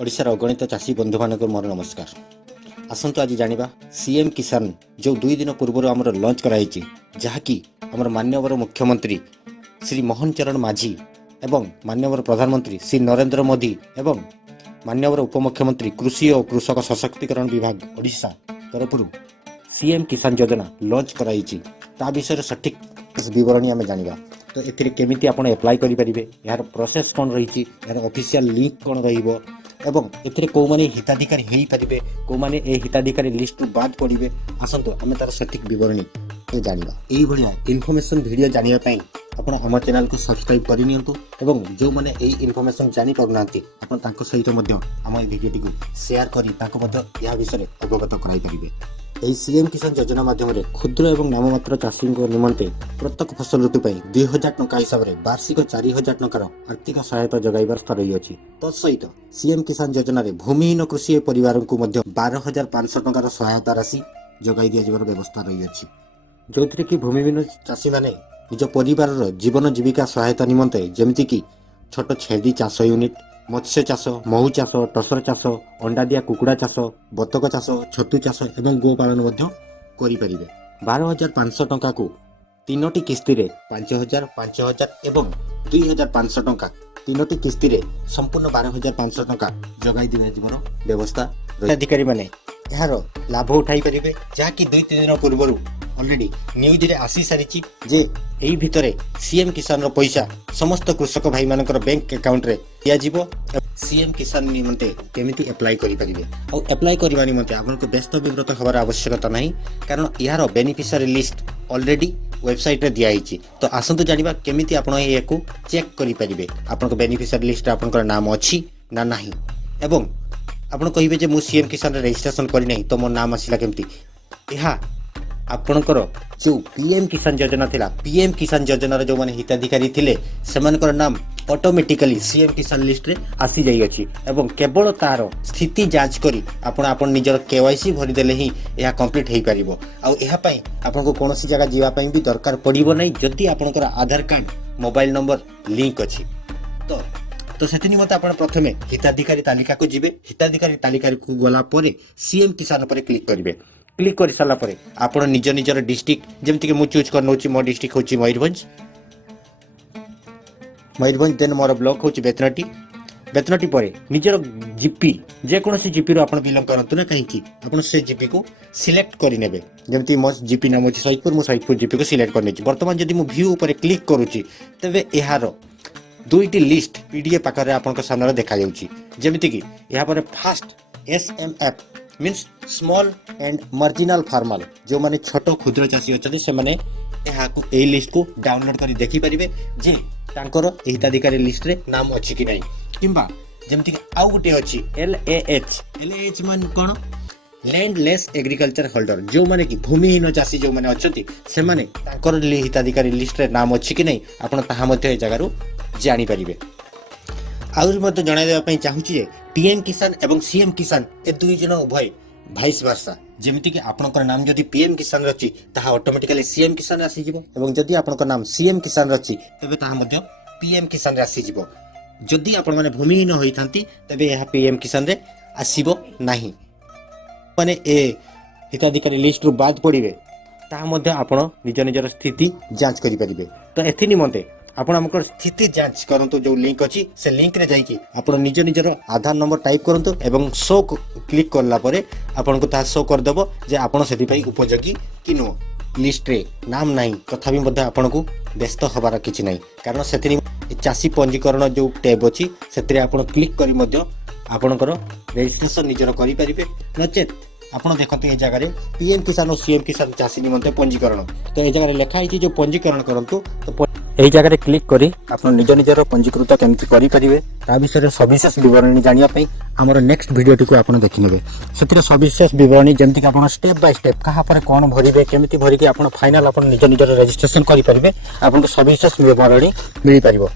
ओडिशार अगणित चाषी बंधु मान मोर नमस्कार। आसतु आज जानिबा सीएम किसान जो 2 दिन पूर्व आमर लॉन्च कराई जहाँकि आमर माननीय मुख्यमंत्री श्री मोहन चरण माझी एवं माननीय प्रधानमंत्री श्री नरेंद्र मोदी एवं माननीय उपमुख्यमंत्री कृषि और कृषक सशक्तिकरण विभाग ओडिशा तरफ सीएम किसान योजना लॉन्च कराई ता विषय सठिक विवरणी आम जानिबा। तो एथिरे केमिति आपण अप्लाई करि परिबे, यार प्रोसेस कोन रहिछि, यार ऑफिशियल लिंक कोन रहिबो एवं एथिरे को माने हिताधिकारी हेई परिबे, को माने ए हिताधिकारी लिस्ट बाद पड़िबे। आसंतु आमे तार सठिक विवरणी ए जानिबा। एई भलिया इन्फॉर्मेशन वीडियो जानिबा पई आपण हम चैनल को सब्सक्राइब करि नियंतु एवं जो माने एई इन्फॉर्मेशन जानि पगनांती आपण तांको सहित मध्य हम वीडियो को शेयर करी तांको मध्य या विषय अवगत कराई परिबे। এই सीएम किसान योजना माध्यम क्षुद्र एवं नाममात्र चाषी निमंते प्रत्येक फसल ऋतु 2000 टंका हिसाब से वार्षिक 4000 टंकार आर्थिक सहायता जगाइबार स्तर रही। तत्सहित सीएम किसान योजना भूमिहीन कृषि परिवार को 12500 टंकार सहायता राशि जगाई दिया व्यवस्था रही है, जो कि भूमिहीन चाषी माने निज परिवार जीवन जीविका सहायता निमंते जमिति कि छोट छेड़ी चाष यूनिट, मत्स्य चाष, महू चाष, टसर चाष, अंडा दिया कुकुड़ा चाष, बतक चाष, छतु चाष एवं गोपालन करें। 12500 टंका को 3टी किस्ती 5000, 5000 एवं 2500 टंका 3टी किस्ती संपूर्ण 12500 टंका जगाई दिया व्यवस्था। अधिकारी माने यार लाभ उठाई पारे, जहाँकि 2-3 दिन पूर्व ऑलरेडी न्यूज रे आसी सारी जे एई भितरे सीएम किसान रो पैसा समस्त कृषक भाई मानकर बैंक अकाउंट रे दिया जीवो। सीएम किसान निमंते केमिति अप्लाई करि परिबे और अप्लाई करबा निमंते आपनको व्यस्त विव्रत होबार आवश्यकता नहीं, कारण यार बेनिफिशियरी लिस्ट ऑलरेडी वेबसाइट रे दिया हिची। तो आसंतु जानिबा केमिति आपण एको चेक करि परिबे आपनको बेनिफिशियरी लिस्ट आपनकर नाम अछि ना नाही एवं आपण कहिबे जे मु सीएम किसान रे रजिस्ट्रेशन करि नहीं तो मो नाम आसिला केमिति। यहा आपणकर जो पीएम किसान योजना थिला, पीएम किसान योजना जो माने हिताधिकारी थिले सेमानकर नाम ऑटोमेटिकली सीएम किसान लिस्ट रे आसी जाई अछि एवं केवल तार स्थिति जांच करी आपण निजर केवाईसी भरि देले ही यह कंप्लीट हेई परिबो। आ एहा पई आपनको कोनोसी जगह जीवा पई भी दरकार पड़िबो नै जदि आपणकर आधार कार्ड मोबाइल नंबर लिंक अछि। तो सेति निमते आपण प्रथमे हिताधिकारी तालिका को जिबे। हिताधिकारी तालिका को गला परे सीएम किसान पर क्लिक करिवे। क्लिक कर सारा पर आपण निज निजर डिस्ट्रिक्ट जमती कि मु चूज कर नउची, मो डिस्ट्रिक्ट होची मयूरभंज, देन मोर ब्लॉक होची बेतनटी पर निजर जीपी जे कोनोसी जीपी रो आपण बिलोंग करंतु ना, कहीं आपण से जीपी को सिलेक्ट करि नेबे। जमती मो जीपी नाम होची सैदपुर, मु सैदपुर जीपी को सिलेक्ट कर नेची। वर्तमान जदि मु व्यू ऊपर क्लिक करूची तबे एहारो 2टी लिस्ट पीडीएफ आकार आपन सामने देखा जाउची। जमती कि यहाँ पर fast SMF means small and marginal farmer जो माने छोट क्षुद्र चाषी अच्छे से माने ए लिस्ट को डाउनलोड कर देखि परिबे जे तांकर हिताधिकारी लिस्ट रे नाम अछि कि नहीं। किंबा जेमति आउ गुटे अछि एलएएच मान कोन लैंडलेस एग्रीकल्चर होल्डर जो माने कि भूमिहीन चाषी जो माने अछंती से माने तांकर हिताधिकारी लिस्ट रे नाम अछि कि नहीं आपण ताहा मध्ये ए जगारु जानि परिबे। आउर मते जणाय देबा पई चाहूची जे पीएम किसान एवं सीएम किसान ए दुई जन उभय भाइस वर्षा। जेमिति कि आपनकर नाम जदि पीएम किसान रची ताहा ऑटोमेटिकली सीएम किसान आसी जिवो एवं जदि आपनकर नाम सीएम किसान रची तबे ताहा मध्ये पीएम किसान रे आसी जिवो। जदि आपण माने भूमिहीन होई थांती तबे यह पीएम किसान रे आसीबो नाही, माने ए हिताधिकारी लिस्ट रु बाद पड़िबे ताहा मध्ये आपण निज निजर स्थिति जांच करि परिबे। तो एथि निमंते आपण हमकर स्थिति जांच करंतु जो लिंक अछि से लिंक रे जाई कि आपण निज निजर आधार नंबर टाइप करंतु एवं शो क्लिक करला परे आपण को ता शो कर देबो जे आपण सेति पई उपयोगी कि नो। लिस्ट रे नाम नाही तथापि मध्ये आपण को व्यस्त होबार किछि नाही, कारण सेति चाषी पंजीकरण जो टैब अछि सेति आपण क्लिक करी मध्ये आपणकर रजिस्ट्रेशन निजर करि परिबे। नचेत आपण देखते ए जगह रे पीएम किसान और सीएम किसान चाषी निमंते पंजीकरण, तो ए जगह लिखा है जो पंजीकरण करंतु तो एई जगह क्लिक करी आपण निज निजर पंजीकृत केमति करि परिबे ता विषय सविशेष विवरणी जानिया पई हमर नेक्स्ट वीडियोटी को आपण देखि नेबे। सेतिर सविशेष विवरणी जेमति कि आपण स्टेप बाय स्टेप कहा पर कोन भरिबे केमति भरिके आपण फाइनल आपण निज निजर रजिस्ट्रेशन करि परिबे, आपण को सविशेष विवरणी मिलि परिबो।